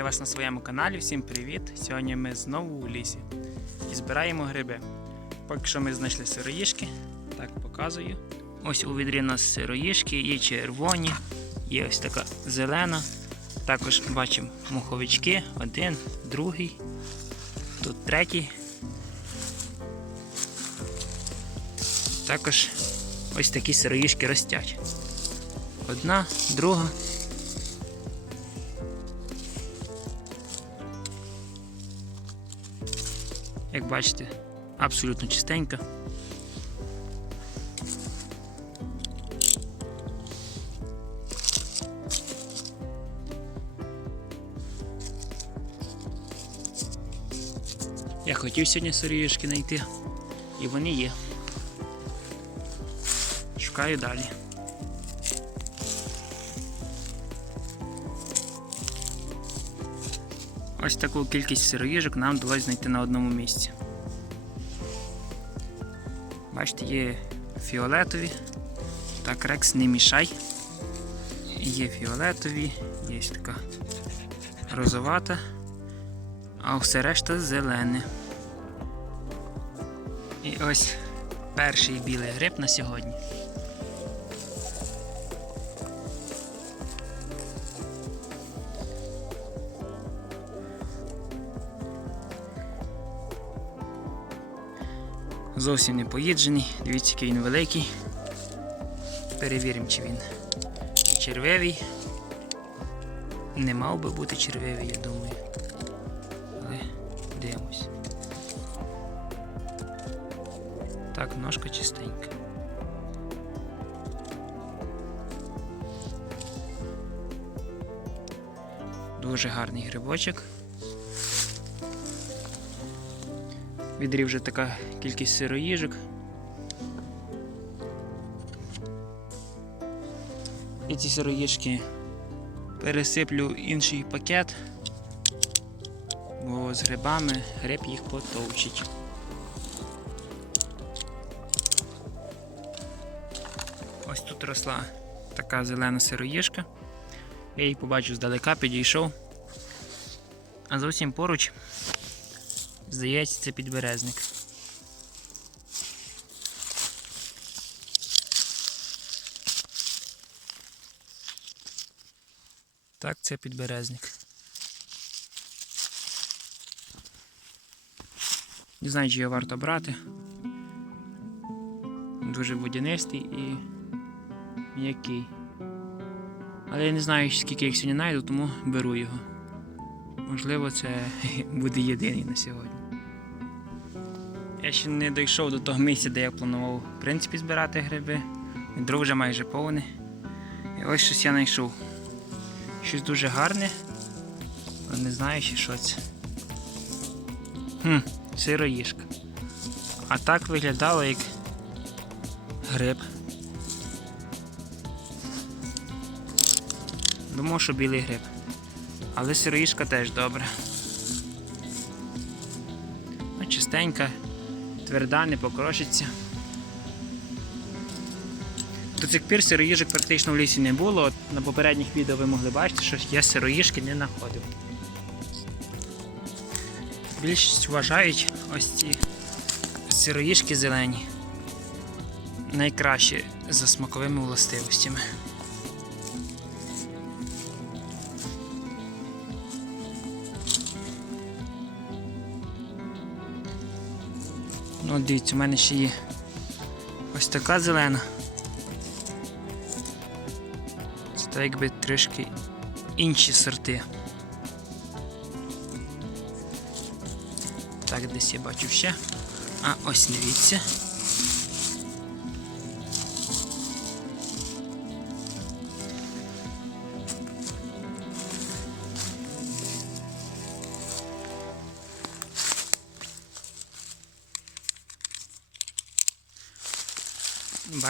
Вітаю вас на своєму каналі. Всім привіт! Сьогодні ми знову у лісі і збираємо гриби. Поки що ми знайшли сироїшки, так показую. Ось у відрі у нас сироїшки, є червоні, є ось така зелена. Також бачимо муховички, один, другий, тут третій. Також ось такі сироїшки ростять. Одна, друга. Бачите, абсолютно чистенька. Я хотів сьогодні сиріюшки знайти, і вони є. Шукаю далі. Ось таку кількість сироїжок нам вдалося знайти на одному місці. Бачите, є фіолетові. Так, рекс, не мішай. Є фіолетові, є така розовата, а все решта зелене. І ось перший білий гриб на сьогодні. Зовсім не поїджений. Дивіться, який він великий. Перевіримо, чи він червивий. Не мав би бути червивий, я думаю. Але дивимось. Так, ножка чистенька. Дуже гарний грибочок. Відрів вже така кількість сироїжок. І ці сироїжки пересиплю інший пакет, бо з грибами гриб їх потовчить. Ось тут росла така зелена сироїжка. Я її побачив здалека, підійшов. А зовсім поруч Здається, це підберезник. Так, це підберезник. Не знаю, чи його варто брати. Дуже водянистий і м'який. Але я не знаю, скільки їх сьогодні знайду, тому беру його. Можливо, це буде єдиний на сьогодні. Я ще не дійшов до того місця, де я планував в принципі збирати гриби. Відро вже майже повне. І ось щось я знайшов. Щось дуже гарне, але не знаю ще що це. Хм, сироїшка. А так виглядало як гриб. Думав, що білий гриб. Але сироїшка теж добре. Ну, чистенька тверда, не покрошиться. До цих пір сироїжок практично в лісі не було. От на попередніх відео ви могли бачити, що я сироїжки не знаходив. Більшість вважають ось ці сироїжки зелені. Найкращі за смаковими властивостями. Ну, дивіться, у мене ще є ось така зелена. Це так якби трішки інші сорти. Так, десь я бачу ще. А ось дивіться.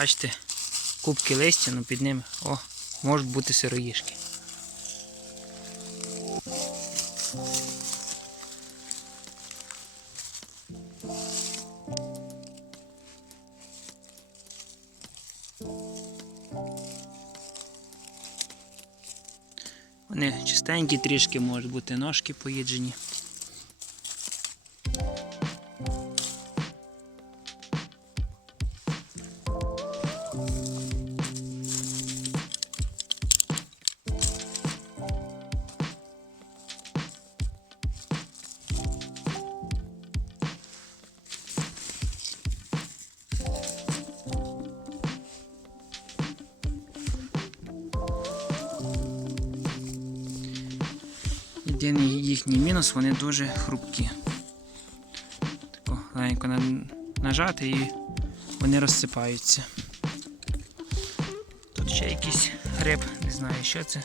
Бачите, кубки листя, ну під ними о, можуть бути сироїшки. Вони чистенькі, трішки можуть бути ножки поїджені. Єдиний їхній мінус, вони дуже хрупкі. Тако легенько нажати і вони розсипаються. Тут ще якийсь гриб, не знаю що це.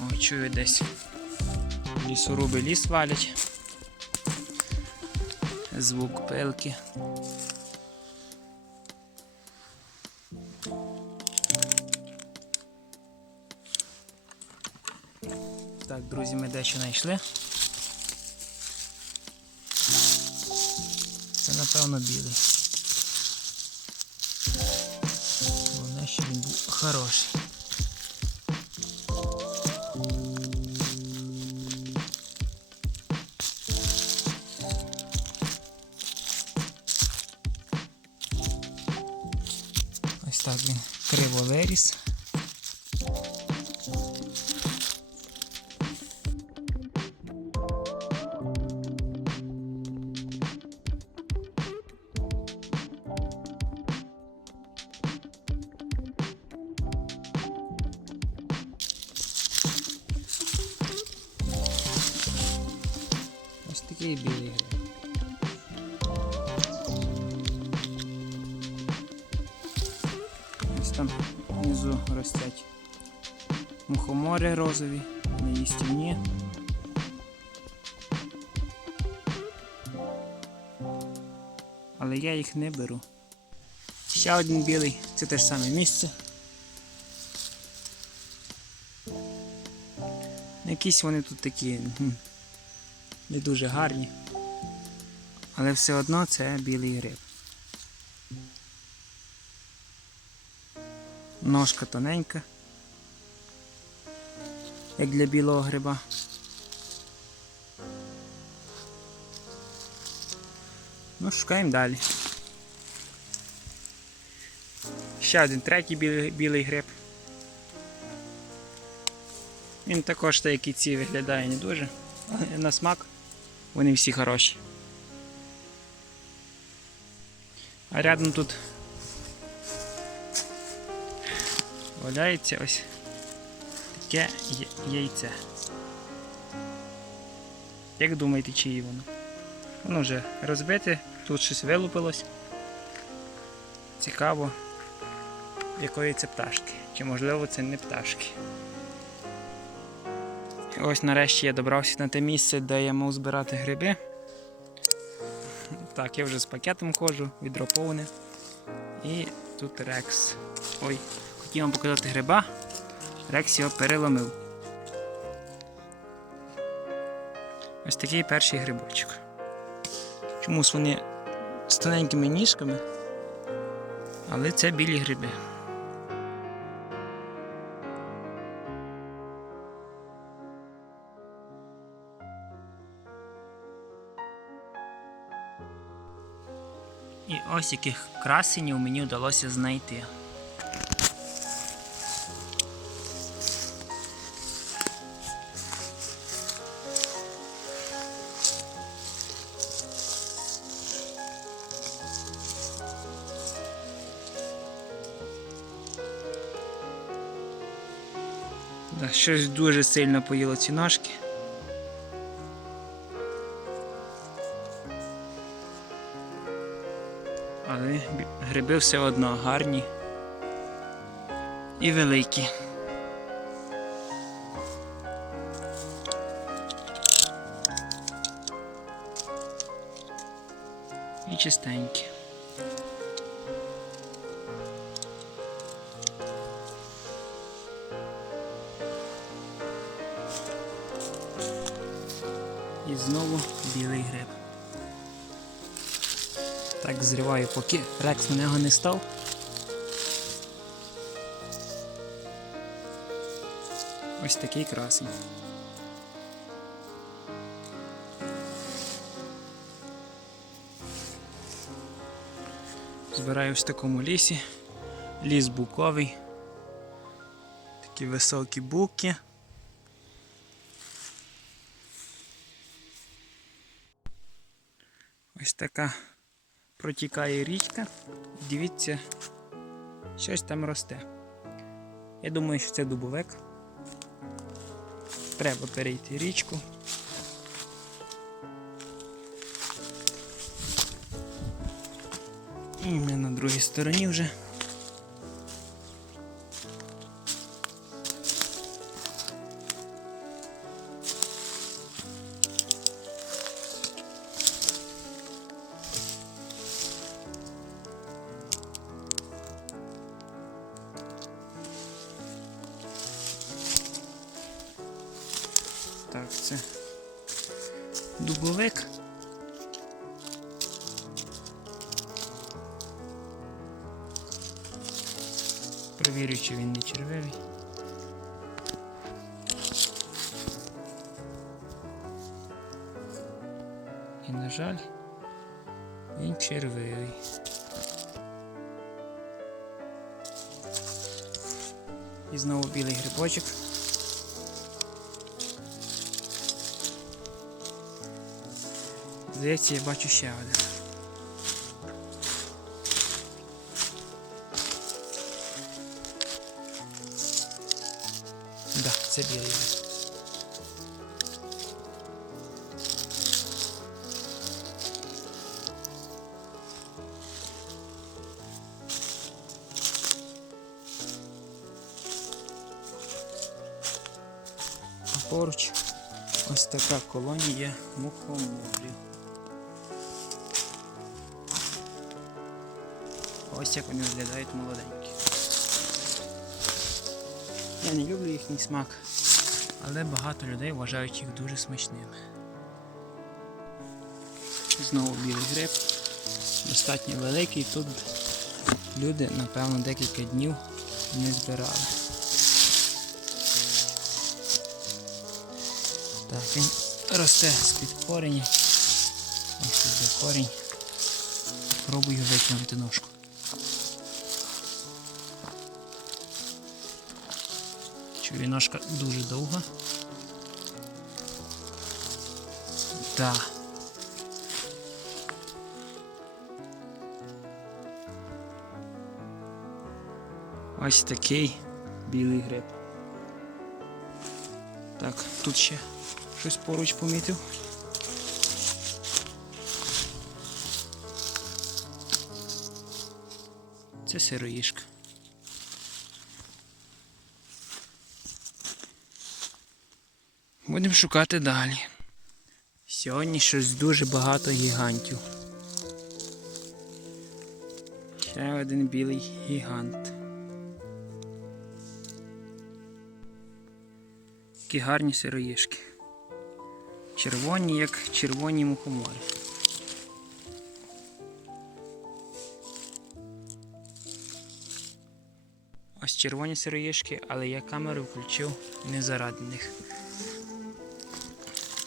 О, чую десь. Лісоруби ліс валять. Звук пилки. Друзі, ми дещо знайшли. Це напевно білий. Головне, що він був хороший. Ось так він криво виріс. Такий білий гриб. Ось там внизу ростять мухомори розові, неїстівні. Але я їх не беру. Ще один білий, це те ж саме місце. Якісь вони тут такі не дуже гарні. Але все одно це білий гриб. Ножка тоненька, як для білого гриба. Ну, шукаємо далі. Ще один третій білий, білий гриб. Він також так, як і ці виглядає не дуже, але на смак вони всі хороші. А рядом тут валяється ось таке яйце. Як думаєте, чиї воно? Воно вже розбите, тут щось вилупилось. Цікаво, якої це пташки. Чи можливо це не пташки. Ось нарешті я добрався на те місце, де я мав збирати гриби. Так, я вже з пакетом ходжу, відро повне. І тут Рекс. Ой, хотів вам показати гриба. Рекс його переломив. Ось такий перший грибочок. Чомусь вони з тоненькими ніжками, але це білі гриби. І ось яких красенів мені вдалося знайти. Щось дуже сильно поїло ці ножки. Але гриби все одно гарні і великі. І чистенькі. І знову білий гриб. Так зриваю, поки рекс на нього не став. Ось такий красень. Збираюсь в такому лісі. Ліс буковий. Такі високі буки. Ось така протікає річка. Дивіться, щось там росте. Я думаю, що це дубовик. Треба перейти річку. І ми на другій стороні вже. Чи він не червивий. І, на жаль, він червивий. І знову білий грибочок. Здається, я бачу ще один. Це білий. А поруч ось така колонія мухоморів. Ось як вони виглядають молоденькі. Я не люблю їхній смак, але багато людей вважають їх дуже смачними. Знову білий гриб, достатньо великий. Тут люди, напевно, декілька днів не збирали. Так, він росте з-під кореня. Ось тут корінь. Пробую витягнути ножку. Ножка дуже довга. Да. Ось такий білий гриб. Так, тут ще щось поруч помітив. Це сироїшка. Будемо шукати далі. Сьогодні щось дуже багато гігантів. Ще один білий гігант. Такі гарні сироїшки. Червоні, як червоні мухомори. Ось червоні сироїшки, але я камеру включив не заради них.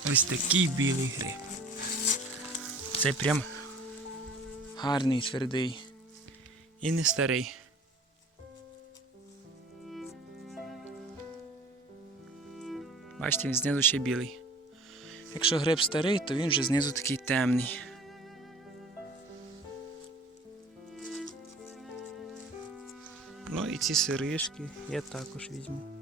Ось такий білий гриб. Це прям гарний, твердий і не старий. Бачите, він знизу ще білий. Якщо гриб старий, то він вже знизу такий темний. Ну і ці сиришки я також візьму.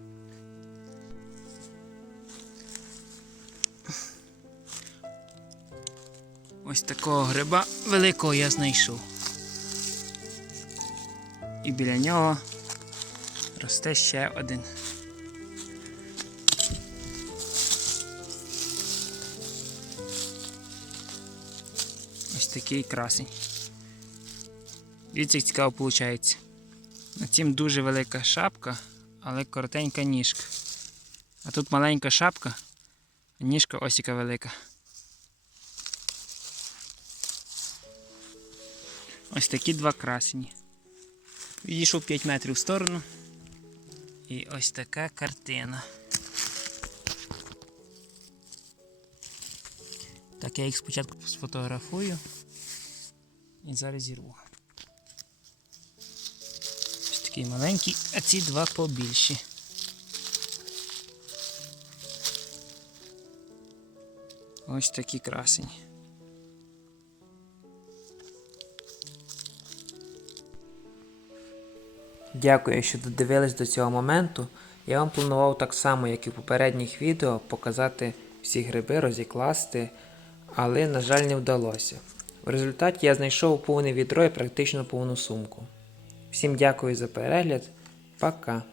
Ось такого гриба великого я знайшов. І біля нього росте ще один. Ось такий красень. Дивіться, як цікаво виходить. На цім дуже велика шапка, але коротенька ніжка. А тут маленька шапка, а ніжка ось яка велика. Ось такі два красені. Відійшов 5 метрів в сторону. І ось така картина. Так, я їх спочатку сфотографую і зараз зірву. Ось такий маленький, а ці два побільші. Ось такі красені. Дякую, що додивились до цього моменту. Я вам планував так само, як і в попередніх відео, показати всі гриби, розікласти, але, на жаль, не вдалося. В результаті я знайшов повне відро і практично повну сумку. Всім дякую за перегляд. Пока!